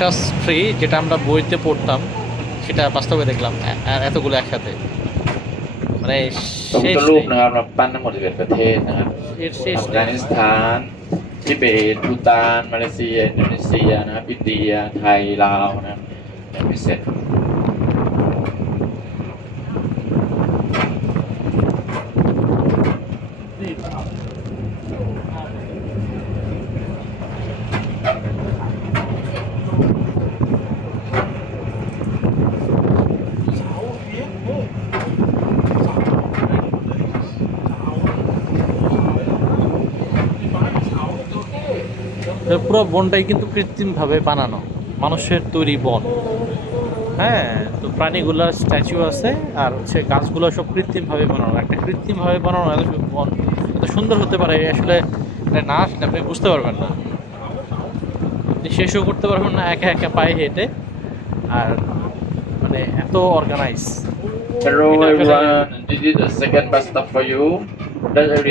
Breakfast free, যেটা আমরা বইতে পড়তাম সেটা বাস্তবে দেখলাম এতগুলো একসাথে, মানে พระพุท শেষ ธรูป নেই। นะครับเราปั้นทั้งหมด11ประเทศนะครับ এর শেষ อัฟ নেই กานิสถานทิเบตภูฏานมาเลเซียอินโดนีเซียนะครับอินเดียไทยลาวนะครับยังไม่เสร็จ পুরো বনটাই কিন্তু কৃত্রিমভাবে বানানো, মানুষের তৈরি বন। হ্যাঁ, তো প্রাণীগুলোর স্ট্যাচু আছে, আর হচ্ছে গাছগুলো সব কৃত্রিমভাবে বানানো। একটা কৃত্রিমভাবে বানানো এত বন এত সুন্দর হতে পারে, আসলে এটা না আসলে আপনি বুঝতে পারবেন না, আপনি শেষও করতে পারবেন না একা একা পায়ে হেঁটে। আর মানে এত অর্গানাইজ, Hello এটা আসলে everyone, this is the second bus stop for you. That area